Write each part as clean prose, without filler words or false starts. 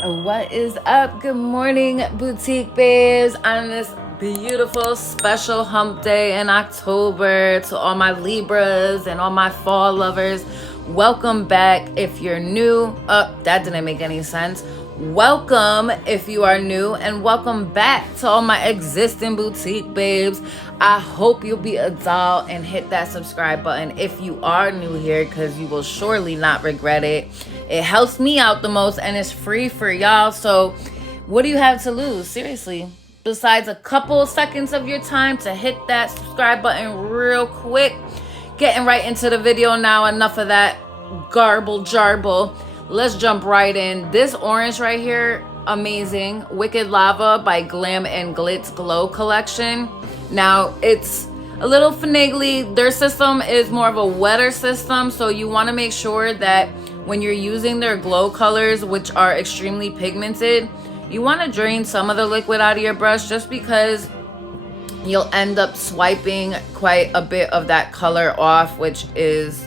What is up? Good morning, boutique babes, on this beautiful special hump day in October. To all my Libras and all my fall lovers, welcome back. If you're new, that didn't make any sense. Welcome if you are new, and welcome back to all my existing boutique babes. I hope you'll be a doll and hit that subscribe button if you are new here, because you will surely not regret it. It helps me out the most, and it's free for y'all. So what do you have to lose? Seriously, besides a couple seconds of your time to hit that subscribe button real quick. Getting right into the video now. Enough of that garble jarble. Let's jump right in. This orange right here, amazing. Wicked Lava by Glam and Glitz Glow collection. Now, it's a little finagly. Their system is more of a wetter system, so you want to make sure that when you're using their glow colors, which are extremely pigmented, you want to drain some of the liquid out of your brush, just because you'll end up swiping quite a bit of that color off, which is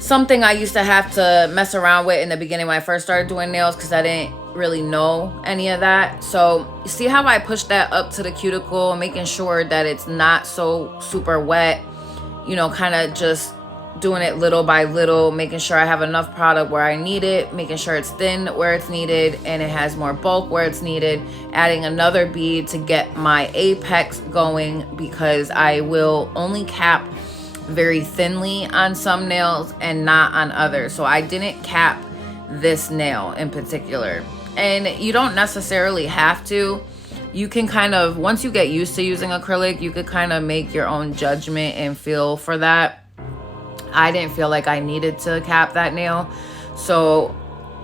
something I used to have to mess around with in the beginning when I first started doing nails, because I didn't really know any of that. So see how I push that up to the cuticle, making sure that it's not so super wet, you know, kind of just doing it little by little, making sure I have enough product where I need it, making sure it's thin where it's needed and it has more bulk where it's needed, adding another bead to get my apex going, because I will only cap very thinly on some nails and not on others. So I didn't cap this nail in particular, and you don't necessarily have to. You can kind of, once you get used to using acrylic, you could kind of make your own judgment and feel for that. I didn't feel like I needed to cap that nail. So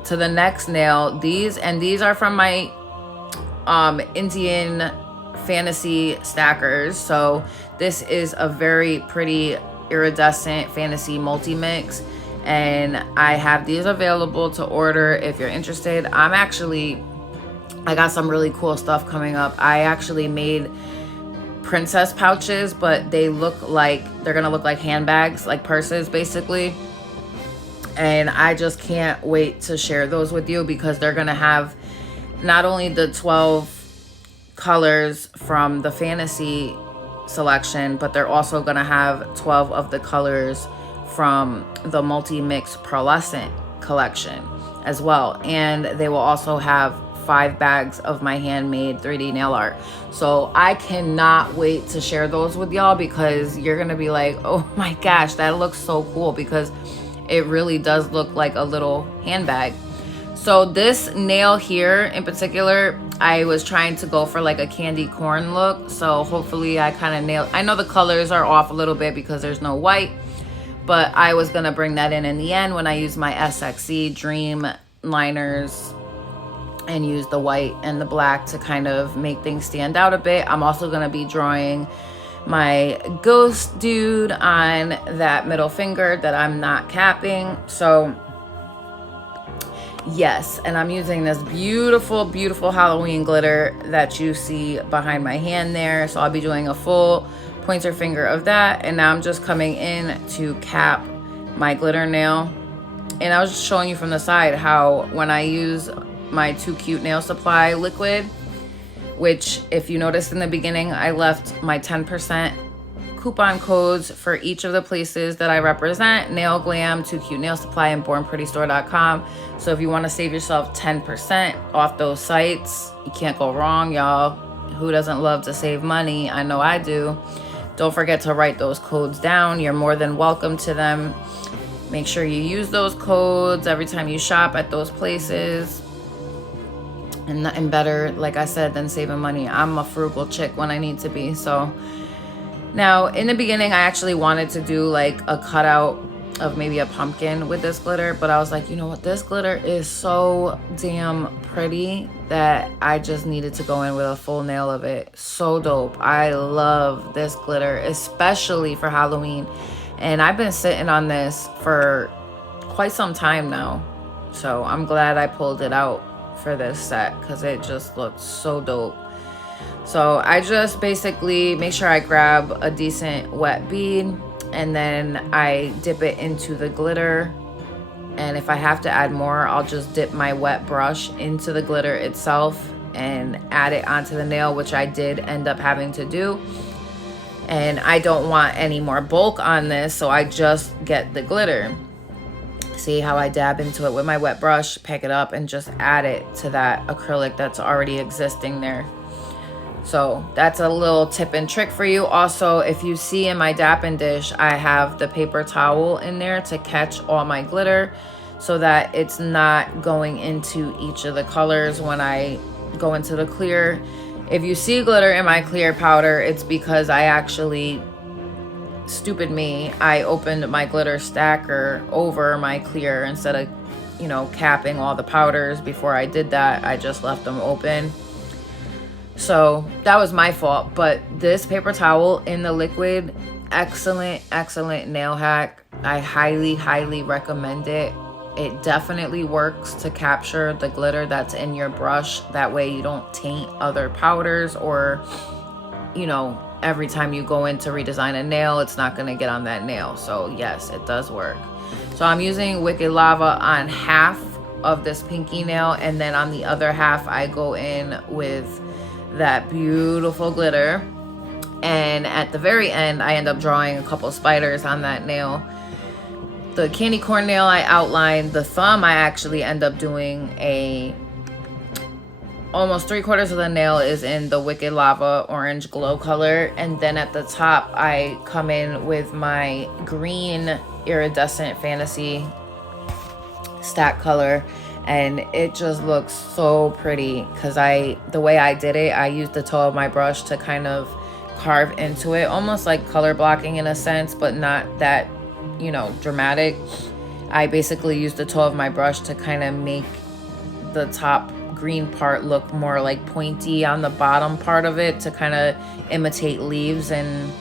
to the next nail, these are from my Indian fantasy stackers. So this is a very pretty iridescent fantasy multi-mix, and I have these available to order if you're interested. I got some really cool stuff coming up. I actually made princess pouches, but they're gonna look like handbags, like purses basically, and I just can't wait to share those with you, because they're gonna have not only the 12 colors from the fantasy selection, but they're also gonna have 12 of the colors from the multi-mix pearlescent collection as well, and they will also have 5 bags of my handmade 3D nail art. So I cannot wait to share those with y'all, because you're gonna be like, oh my gosh, that looks so cool, because it really does look like a little handbag. So this nail here in particular, I was trying to go for like a candy corn look. So hopefully I kind of nailed. I know the colors are off a little bit because there's no white, but I was gonna bring that in the end when I use my SXE Dream liners and use the white and the black to kind of make things stand out a bit. I'm also gonna be drawing my ghost dude on that middle finger that I'm not capping. So yes, and I'm using this beautiful, beautiful Halloween glitter that you see behind my hand there. So I'll be doing a full pointer finger of that. And now I'm just coming in to cap my glitter nail. And I was just showing you from the side how when I use my Too Cute nail supply liquid, which if you noticed in the beginning, I left my 10% coupon codes for each of the places that I represent: Nail Glam, Too Cute Nail Supply, and BornPrettyStore.com. So if you want to save yourself 10% off those sites, you can't go wrong, y'all. Who doesn't love to save money? I know I do. Don't forget to write those codes down. You're more than welcome to them. Make sure you use those codes every time you shop at those places. And nothing better, like I said, than saving money. I'm a frugal chick when I need to be. So now in the beginning, I actually wanted to do like a cutout of maybe a pumpkin with this glitter, but I was like, you know what, this glitter is so damn pretty that I just needed to go in with a full nail of it. So dope. I love this glitter, especially for Halloween. And I've been sitting on this for quite some time now. So I'm glad I pulled it out for this set, because it just looks so dope. So I just basically make sure I grab a decent wet bead, and then I dip it into the glitter And if I have to add more, I'll just dip my wet brush into the glitter itself and add it onto the nail, which I did end up having to do. And I don't want any more bulk on this, so I just get the glitter. See how I dab into it with my wet brush, pick it up, and just add it to that acrylic that's already existing there. So that's a little tip and trick for you. Also, if you see in my dapping dish, I have the paper towel in there to catch all my glitter so that it's not going into each of the colors when I go into the clear. If you see glitter in my clear powder, it's because I actually, stupid me, I opened my glitter stacker over my clear instead of, you know, capping all the powders. Before I did that, I just left them open. So that was my fault. But this paper towel in the liquid, excellent nail hack. I highly recommend it. It definitely works to capture the glitter that's in your brush. That way you don't taint other powders, or, you know, every time you go in to redesign a nail, it's not going to get on that nail. So yes, it does work. So I'm using Wicked Lava on half of this pinky nail, and then on the other half I go in with that beautiful glitter. And at the very end, I end up drawing a couple spiders on that nail. The candy corn nail I outlined. The thumb, I actually end up doing almost 3/4 of the nail is in the Wicked Lava orange glow color. And then at the top, I come in with my green iridescent fantasy stack color. And it just looks so pretty because the way I did it, I used the toe of my brush to kind of carve into it, almost like color blocking in a sense, but not that, you know, dramatic. I basically used the toe of my brush to kind of make the top green part look more like pointy on the bottom part of it, to kind of imitate leaves. And,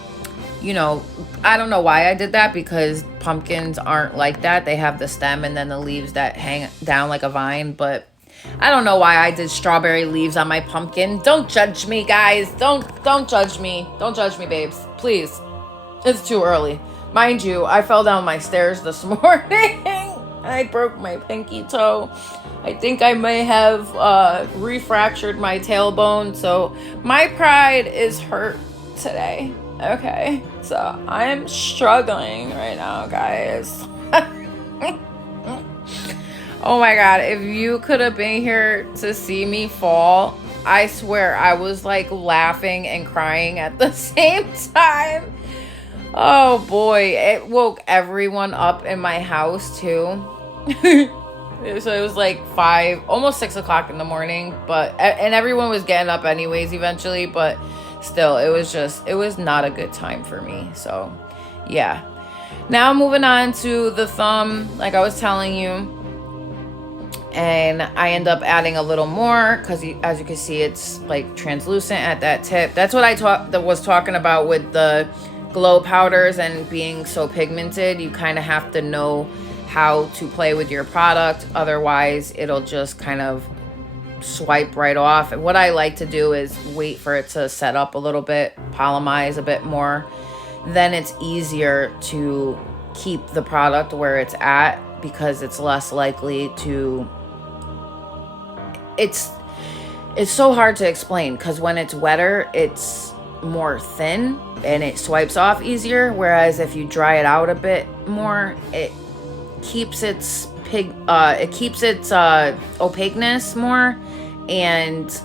you know, I don't know why I did that, because pumpkins aren't like that. They have the stem and then the leaves that hang down like a vine. But I don't know why I did strawberry leaves on my pumpkin. Don't judge me, guys. Don't judge me. Don't judge me, babes. Please. It's too early. Mind you, I fell down my stairs this morning. I broke my pinky toe. I think I may have refractured my tailbone. So my pride is hurt today. Okay, so I'm struggling right now, guys. Oh my God, if you could have been here to see me fall, I swear I was like laughing and crying at the same time. Oh boy, it woke everyone up in my house too. So it was like 5, almost 6 o'clock in the morning, and everyone was getting up anyways eventually, but still, it was not a good time for me. So yeah, now moving on to the thumb, like I was telling you, and I end up adding a little more because as you can see, it's like translucent at that tip. That's what I was talking about with the glow powders and being so pigmented. You kind of have to know how to play with your product, otherwise it'll just kind of swipe right off. And what I like to do is wait for it to set up a little bit, polymize a bit more. Then it's easier to keep the product where it's at, because it's less likely to, it's so hard to explain, because when it's wetter, it's more thin and it swipes off easier, whereas if you dry it out a bit more, it keeps its opaqueness more and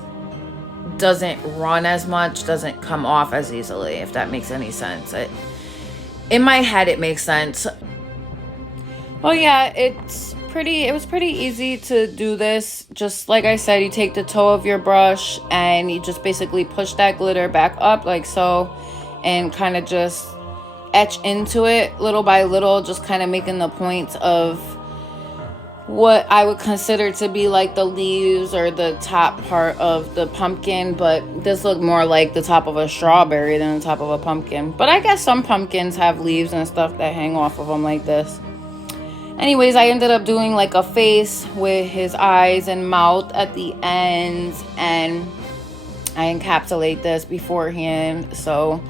doesn't run as much, doesn't come off as easily, if that makes any sense. In my head, it makes sense. Well, yeah, it was pretty easy to do this. Just like I said, you take the toe of your brush and you just basically push that glitter back up like so, and kind of just etch into it little by little, just kind of making the points of what I would consider to be like the leaves or the top part of the pumpkin, but this looked more like the top of a strawberry than the top of a pumpkin. But I guess some pumpkins have leaves and stuff that hang off of them like this. Anyways, I ended up doing like a face with his eyes and mouth at the ends, and I encapsulate this beforehand. So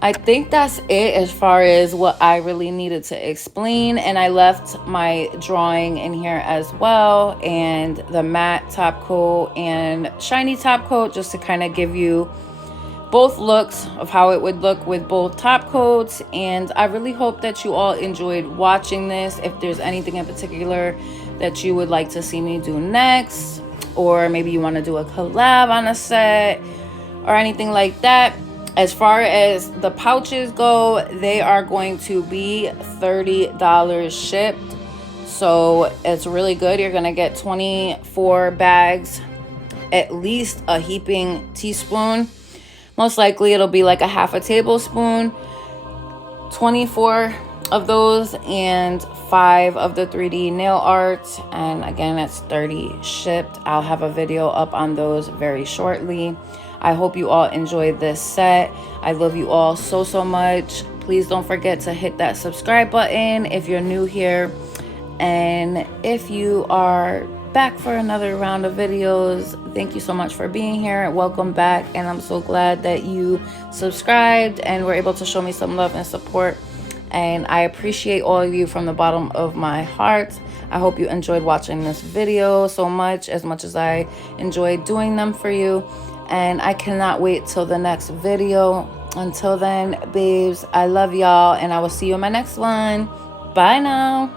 I think that's it as far as what I really needed to explain. And I left my drawing in here as well, and the matte top coat and shiny top coat, just to kind of give you both looks of how it would look with both top coats. And I really hope that you all enjoyed watching this. If there's anything in particular that you would like to see me do next, or maybe you want to do a collab on a set or anything like that. As far as the pouches go, they are going to be $30 shipped. So it's really good. You're going to get 24 bags, at least a heaping teaspoon. Most likely it'll be like a half a tablespoon. 24 of those and 5 of the 3D nail art. And again, that's 30 shipped. I'll have a video up on those very shortly. I hope you all enjoyed this set. I love you all so, so much. Please don't forget to hit that subscribe button if you're new here. And if you are back for another round of videos, thank you so much for being here. Welcome back. And I'm so glad that you subscribed and were able to show me some love and support. And I appreciate all of you from the bottom of my heart. I hope you enjoyed watching this video so much as I enjoyed doing them for you. And I cannot wait till the next video. Until then, babes, I love y'all, and I will see you in my next one. Bye now.